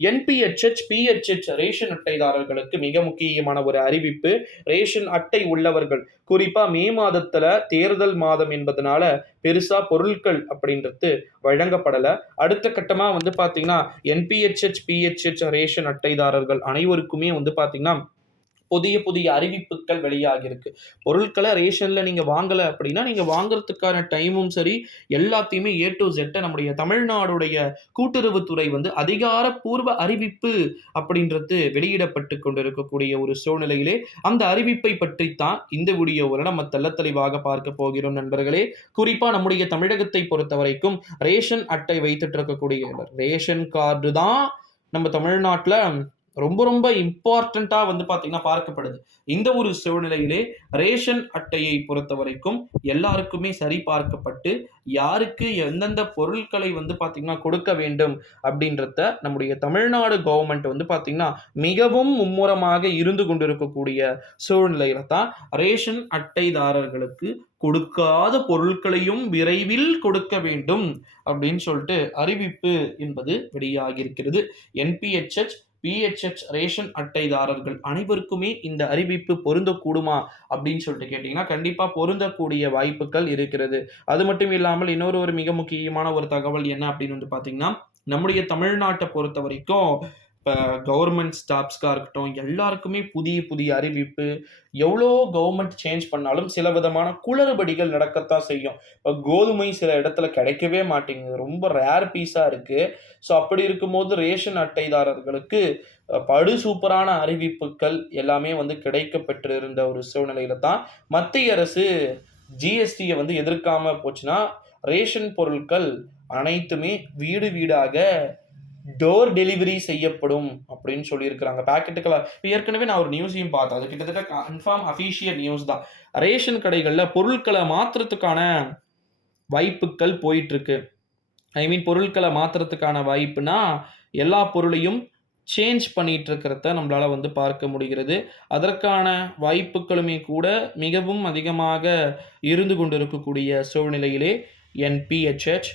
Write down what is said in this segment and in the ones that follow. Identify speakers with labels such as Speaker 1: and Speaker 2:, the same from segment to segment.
Speaker 1: NPHH PHH ration அட்டைதாரர்களுக்கு மிக முக்கியமான ஒரு அறிவிப்பு ரேஷன் அட்டை உள்ளவர்கள். குறிப்பாக மே மாதத்தில் தேர்தல் மாதம் என்பதனால பெருசாக பொருட்கள் அப்படின்றது வழங்கப்படலை. அடுத்த கட்டமாக வந்து பார்த்தீங்கன்னா என்பிஹெச்ஹெச் பிஹெச்ஹெச் ரேஷன் அட்டைதாரர்கள் அனைவருக்குமே வந்து பார்த்தீங்கன்னா புதிய புதிய அறிவிப்புகள் வெளியாகிருக்கு பொருட்களை ரேஷனில் நீங்கள் வாங்கலை அப்படின்னா நீங்கள் வாங்குறதுக்கான டைமும் சரி எல்லாத்தையுமே ஏ டு ஜெட்டை நம்முடைய தமிழ்நாடுடைய கூட்டுறவுத்துறை வந்து அதிகாரப்பூர்வ அறிவிப்பு அப்படின்றது வெளியிடப்பட்டு கொண்டிருக்கக்கூடிய ஒரு சூழ்நிலையிலே அந்த அறிவிப்பை பற்றித்தான் இந்த வீடியோவில் நம்ம தெள்ள தெளிவாக பார்க்க போகிறோம் நண்பர்களே. குறிப்பாக நம்முடைய தமிழகத்தை பொறுத்த வரைக்கும் ரேஷன் அட்டை வைத்துட்டு இருக்கக்கூடிய ரேஷன் கார்டு தான் நம்ம தமிழ்நாட்டில் ரொம்ப ரொம்ப இம்பார்ட்டண்ட்டாக வந்து பார்த்தீங்கன்னா பார்க்கப்படுது. இந்த ஒரு சூழ்நிலையிலே ரேஷன் அட்டையை பொறுத்த வரைக்கும் எல்லாருக்குமே சரி பார்க்கப்பட்டு யாருக்கு எந்தெந்த பொருட்களை வந்து பார்த்தீங்கன்னா கொடுக்க வேண்டும் அப்படின்றத நம்முடைய தமிழ்நாடு கவர்மெண்ட் வந்து பார்த்தீங்கன்னா மிகவும் மும்முரமாக இருந்து கொண்டிருக்கக்கூடிய சூழ்நிலையில தான் ரேஷன் அட்டைதாரர்களுக்கு கொடுக்காத பொருட்களையும் விரைவில் கொடுக்க வேண்டும் அப்படின்னு சொல்லிட்டு அறிவிப்பு என்பது வெளியாகியிருக்கிறது. என்பிஹெச்எச் பிஹெச்எச் ரேஷன் அட்டைதாரர்கள் அனைவருக்குமே இந்த அறிவிப்பு பொருந்தக்கூடுமா அப்படின்னு சொல்லிட்டு கேட்டிங்கன்னா கண்டிப்பாக பொருந்தக்கூடிய வாய்ப்புகள் இருக்கிறது. அது மட்டும் இல்லாமல் இன்னொரு ஒரு மிக முக்கியமான ஒரு தகவல் என்ன அப்படின்னு வந்து பார்த்தீங்கன்னா நம்முடைய தமிழ்நாட்டை பொறுத்த வரைக்கும் இப்போ கவர்மெண்ட் ஸ்டாப்ஸ்க்காக இருக்கட்டும் எல்லாருக்குமே புதிய புதிய அறிவிப்பு எவ்வளோ கவர்மெண்ட் சேஞ்ச் பண்ணாலும் சில விதமான குளறுபடிகள் நடக்கத்தான் செய்யும். இப்போ கோதுமை சில இடத்துல கிடைக்கவே மாட்டேங்குது. ரொம்ப ரேர் பீஸாக இருக்குது ஸோ அப்படி இருக்கும்போது ரேஷன் அட்டைதாரர்களுக்கு படு சூப்பரான அறிவிப்புகள் எல்லாமே வந்து கிடைக்க பெற்றிருந்த ஒரு சூழ்நிலையில தான் மத்திய அரசு ஜிஎஸ்டியை வந்து எதிர்க்காமல் போச்சுன்னா ரேஷன் பொருட்கள் அனைத்துமே வீடு வீடாக டோர் டெலிவரி செய்யப்படும் அப்படின்னு சொல்லியிருக்கிறாங்க. பேக்கெட்டுக்களை ஏற்கனவே நான் ஒரு நியூஸையும் பார்த்தேன். அது கிட்டத்தட்ட கன்ஃபார்ம் அஃபீஷியல் நியூஸ் தான். ரேஷன் கடைகளில் பொருட்களை மாற்றுறதுக்கான வாய்ப்புகள் போயிட்டுருக்கு. ஐ மீன் பொருட்களை மாற்றுறதுக்கான வாய்ப்புனா எல்லா பொருளையும் சேஞ்ச் பண்ணிட்டு இருக்கிறத நம்மளால் வந்து பார்க்க முடிகிறது. அதற்கான வாய்ப்புகளுமே கூட மிகவும் அதிகமாக இருந்து கொண்டிருக்கக்கூடிய சூழ்நிலையிலே என் பிஹெச்ஹெச்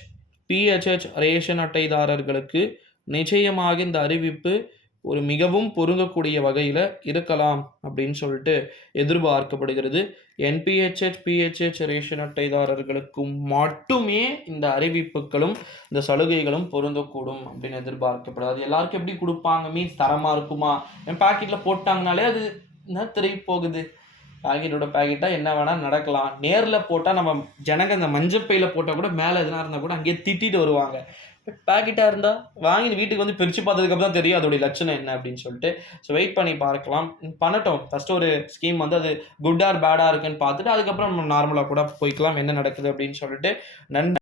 Speaker 1: பிஹெச்ஹெச் ரேஷன் அட்டைதாரர்களுக்கு நிச்சயமாக இந்த அறிவிப்பு ஒரு மிகவும் பொருந்தக்கூடிய வகையில் இருக்கலாம் அப்படின்னு சொல்லிட்டு எதிர்பார்க்கப்படுகிறது. என்பிஹெச்ஹெச் பிஹெச்ஹெச் ரேஷன் அட்டைதாரர்களுக்கும் மட்டுமே இந்த அறிவிப்புகளும் இந்த சலுகைகளும் பொருந்தக்கூடும் அப்படின்னு எதிர்பார்க்கப்படுது. அது எல்லாருக்கும் எப்படி கொடுப்பாங்க? மீன்ஸ் தரமாக இருக்குமா? என் பாக்கெட்டில் போட்டாங்கனாலே அது என்ன திரும்பி போகுது? பாக்கெட்டோட பாக்கெட்டாக என்ன வேணால் நடக்கலாம். நேரில் போட்டால் நம்ம ஜனங்க இந்த மஞ்சப்பையில் போட்டால் கூட மேலே எதனா இருந்தால் கூட அங்கேயே திட்டிட்டு வருவாங்க. பட் பாக்கெட்டாக இருந்தால் வாங்கி வீட்டுக்கு வந்து பிரித்து பார்த்ததுக்கப்புறம் தான் தெரியும் அதோடைய லட்சணம் என்ன அப்படின்னு சொல்லிட்டு. ஸோ வெயிட் பண்ணி பார்க்கலாம். பண்ணட்டும். ஃபஸ்ட்டு ஒரு ஸ்கீம் வந்து அது குட் ஆர் பேடாக இருக்குன்னு பார்த்துட்டு அதுக்கப்புறம் நம்ம நார்மலாக கூட போய்க்கலாம். என்ன நடக்குது அப்படின்னு சொல்லிட்டு. நன்